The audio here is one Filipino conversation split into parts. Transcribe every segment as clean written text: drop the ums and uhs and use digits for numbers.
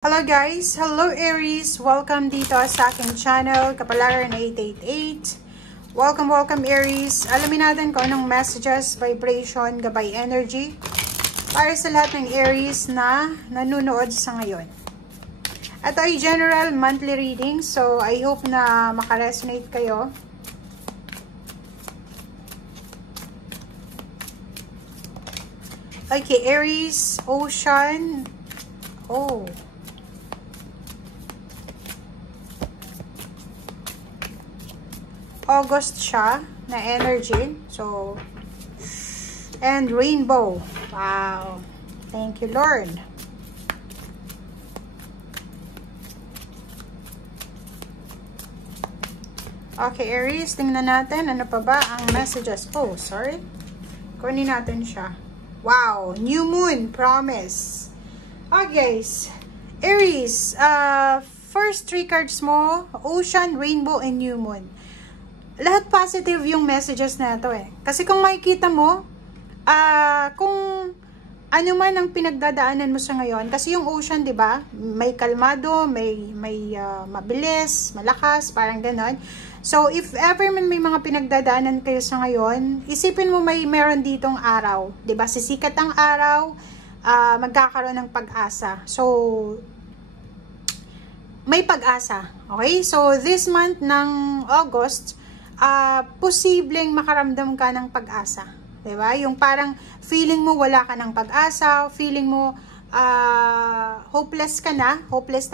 Hello guys! Hello Aries! Welcome dito sa aking channel, Kapalaran 888. Welcome Aries! Alamin natin kung anong messages, vibration, gabay energy para sa lahat ng Aries na nanonood sa ngayon. Ito ay general monthly reading, so I hope na makaresonate kayo. Okay, Aries, Ocean. Oh. August siya na energy. So, and rainbow. Wow. Thank you, Lord. Okay, Aries, tingnan natin. Ano pa ba ang messages? Oh, sorry. Kunin natin siya. Wow. New moon. Promise. Okay, guys. Aries, first three cards mo, ocean, rainbow, and new moon. Lahat positive yung messages na ito eh. Kasi kung makikita mo, kung ano man ang pinagdadaanan mo sa ngayon, kasi yung ocean, di ba? May kalmado, may mabilis, malakas, parang ganon. So, if ever man may mga pinagdadaanan kayo sa ngayon, isipin mo meron ditong araw. Di ba? Sisikat ang araw, magkakaroon ng pag-asa. So, may pag-asa. Okay? So, this month ng August, posibleng makaramdam ka ng pag-asa. Diba? Yung parang feeling mo wala ka ng pag-asa, feeling mo hopeless ka na, hopeless,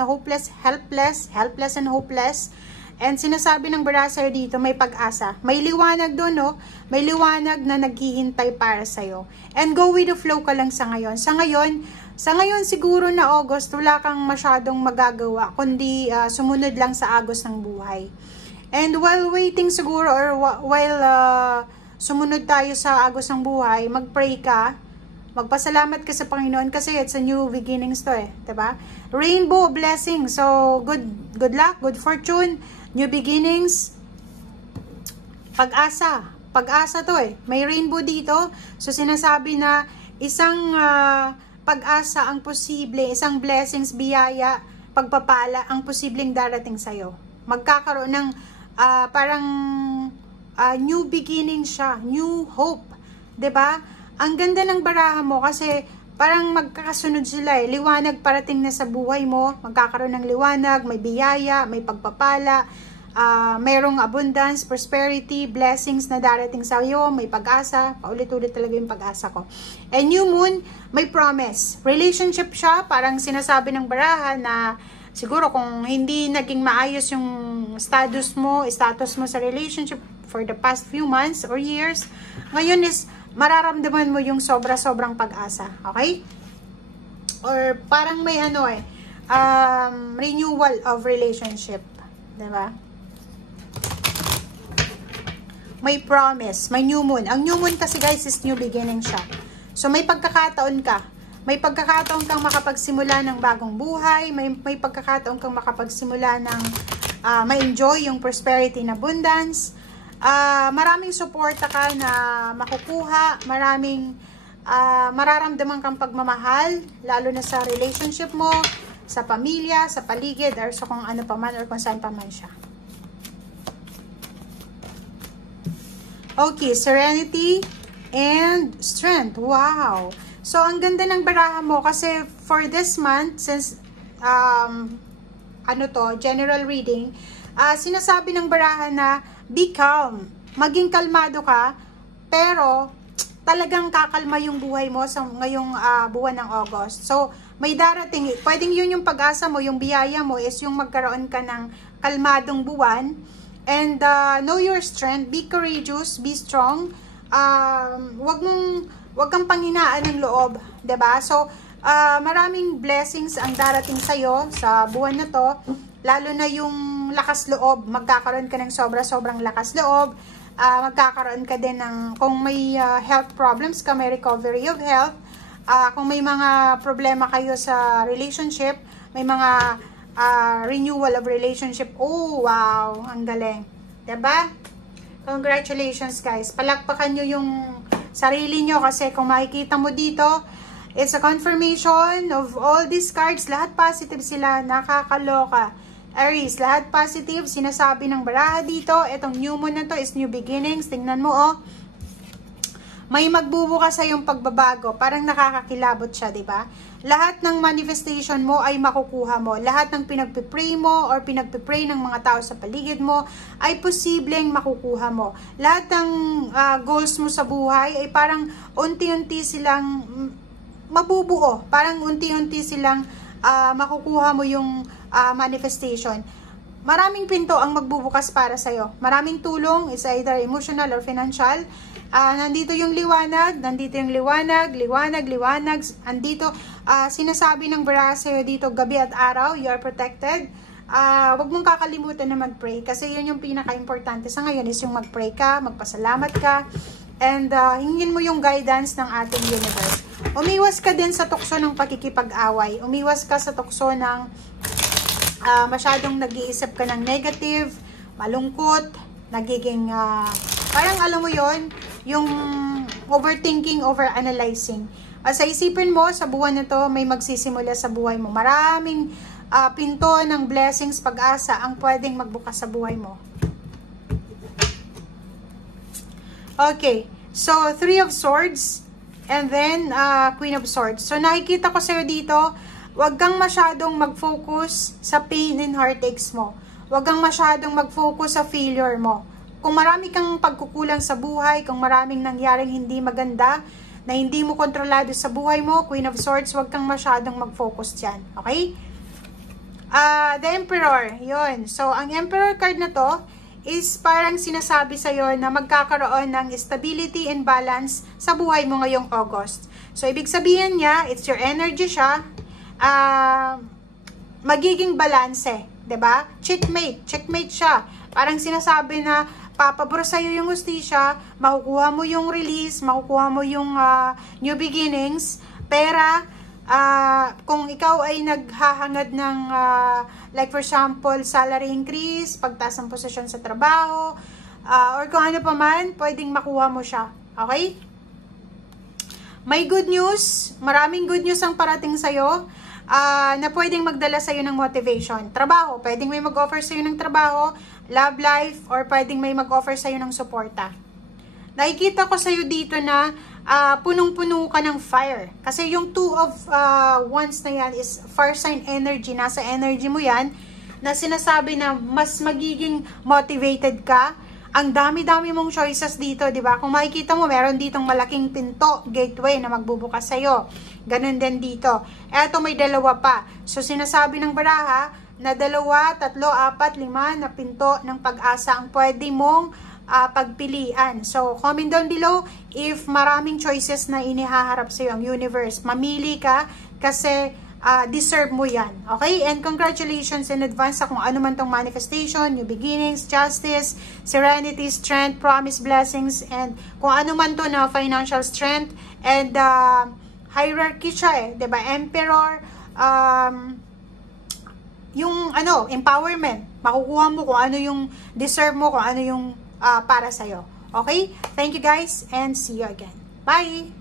helpless and hopeless. And sinasabi ng bara sa'yo dito, may pag-asa. May liwanag doon, no? May liwanag na naghihintay para sa'yo. And go with the flow ka lang sa ngayon. Sa ngayon siguro na August, wala kang masyadong magagawa, kundi sumunod lang sa agos ng buhay. And while waiting siguro or while sumunod tayo sa agos ng buhay, mag-pray ka, magpasalamat ka sa Panginoon kasi it's a new beginnings to eh, 'di ba? Rainbow blessing. So good luck, good fortune, new beginnings. Pag-asa to eh. May rainbow dito. So sinasabi na isang pag-asa ang posible, isang blessings, biyaya, pagpapala ang posibleng darating sa iyo. Magkakaroon ng parang new beginning siya, new hope, 'di ba? Ang ganda ng baraha mo kasi parang magkakasunod sila eh. Liwanag parating na sa buhay mo, magkakaroon ng liwanag, may biyaya, may pagpapala, mayroong abundance, prosperity, blessings na darating sa iyo, may pag-asa, paulit-ulit talaga yung pag-asa ko. And new moon, may promise. Relationship siya, parang sinasabi ng baraha na siguro kung hindi naging maayos yung status mo sa relationship for the past few months or years, ngayon is mararamdaman mo yung sobrang pag-asa. Okay? Or parang may renewal of relationship. Diba? May promise, may new moon. Ang new moon kasi guys is new beginning siya. So may pagkakataon ka. May pagkakataon kang makapagsimula ng bagong buhay, may pagkakataon kang makapagsimula ng ma-enjoy yung prosperity and abundance. Maraming suporta ka na makukuha, mararamdaman kang pagmamahal, lalo na sa relationship mo, sa pamilya, sa paligid, or sa kung ano pa man, or kung saan pa man siya. Okay, serenity and strength. Wow! So, ang ganda ng baraha mo kasi for this month, since, general reading, sinasabi ng baraha na be calm. Maging kalmado ka, pero talagang kakalma yung buhay mo sa ngayong buwan ng August. So, may darating, pwedeng yun yung pag-asa mo, yung biyaya mo is yung magkaroon ka ng kalmadong buwan. And know your strength, be courageous, be strong. Wag kang panghinaan ng loob, 'di ba? So, maraming blessings ang darating sa iyo sa buwan na 'to, lalo na yung lakas loob, magkakaroon ka ng sobrang lakas loob. Magkakaroon ka din ng kung may health problems ka, may recovery of health. Kung may mga problema kayo sa relationship, may mga renewal of relationship. Oh, wow, ang galing. 'Di ba? Congratulations guys. Palakpakan niyo yung sarili nyo kasi kung makikita mo dito, It's a confirmation of all these cards. Lahat positive sila, nakakaloka. Aries, lahat positive. Sinasabi ng baraha dito, itong new moon na to is new beginnings. Tingnan mo, oh. May magbubukas sa yung pagbabago. Parang nakakakilabot siya, di ba? Lahat ng manifestation mo ay makukuha mo. Lahat ng pinagpipray mo or pinagpipray ng mga tao sa paligid mo ay posibleng makukuha mo. Lahat ng goals mo sa buhay ay parang unti-unti silang mabubuo. Parang unti-unti silang makukuha mo yung manifestation. Maraming pinto ang magbubukas para sa'yo. Maraming tulong, is either emotional or financial. Nandito yung liwanag, liwanag. Andito, sinasabi ng baraha sa'yo dito, gabi at araw, you are protected. Wag mong kakalimutan na mag-pray kasi yun yung pinaka-importante sa ngayon is yung mag-pray ka, magpasalamat ka, and hingin mo yung guidance ng ating universe. Umiwas ka din sa tukso ng pakikipag-away. Umiwas ka sa tukso ng masyadong nag-iisip ka ng negative, malungkot, nagiging parang alam mo yon, yung overthinking, overanalyzing. Sa isipin mo, sa buwan na to, may magsisimula sa buhay mo. Maraming pinto ng blessings, pag-asa ang pwedeng magbukas sa buhay mo. Okay, so 3 of Swords and then Queen of Swords. So nakikita ko sa'yo dito, wag kang masyadong mag-focus sa pain and heartaches mo. Wag kang masyadong mag-focus sa failure mo. Kung marami kang pagkukulang sa buhay, kung maraming nangyaring hindi maganda, na hindi mo kontrolado sa buhay mo, Queen of Swords, wag kang masyadong mag-focus dyan. Okay? The Emperor, yun. So, ang Emperor card na to is parang sinasabi sa'yo na magkakaroon ng stability and balance sa buhay mo ngayong August. So, ibig sabihin niya, it's your energy siya, magiging balanse, 'di ba? Checkmate siya. Parang sinasabi na papabor sa'yo yung hustisya, makukuha mo yung release, makukuha mo yung new beginnings, pera, kung ikaw ay naghahangad ng, like for example, salary increase, pagtaas ng posisyon sa trabaho, or kung ano pa man, pwedeng makuha mo siya. Okay? May good news, maraming good news ang parating sa'yo, na pwedeng magdala sa'yo ng motivation. Trabaho, pwedeng may mag-offer sa'yo ng trabaho, love life, or pwedeng may mag-offer sa'yo ng suporta. Nakikita ko sa'yo dito na punong-puno ka ng fire. Kasi yung 2 of Wands na yan is fire sign energy. Nasa energy mo yan na sinasabi na mas magiging motivated ka. Ang dami-dami mong choices dito, di ba? Kung makikita mo, meron ditong malaking pinto, gateway na magbubukas sa'yo. Ganun din dito. Eto, may 2 pa. So, sinasabi ng baraha, na 2, 3, 4, 5 na pinto ng pag-asa ang pwede mong pagpilian. So, comment down below if maraming choices na inihaharap sa'yo ang universe. Mamili ka kasi deserve mo yan. Okay? And congratulations in advance sa kung ano man tong manifestation, new beginnings, justice, serenity, strength, promise, blessings, and kung ano man to na financial strength, and hierarchy siya eh. Diba? Emperor, yung empowerment, makukuha mo kung ano yung deserve mo, kung ano yung para sa'yo. Okay? Thank you guys and see you again. Bye!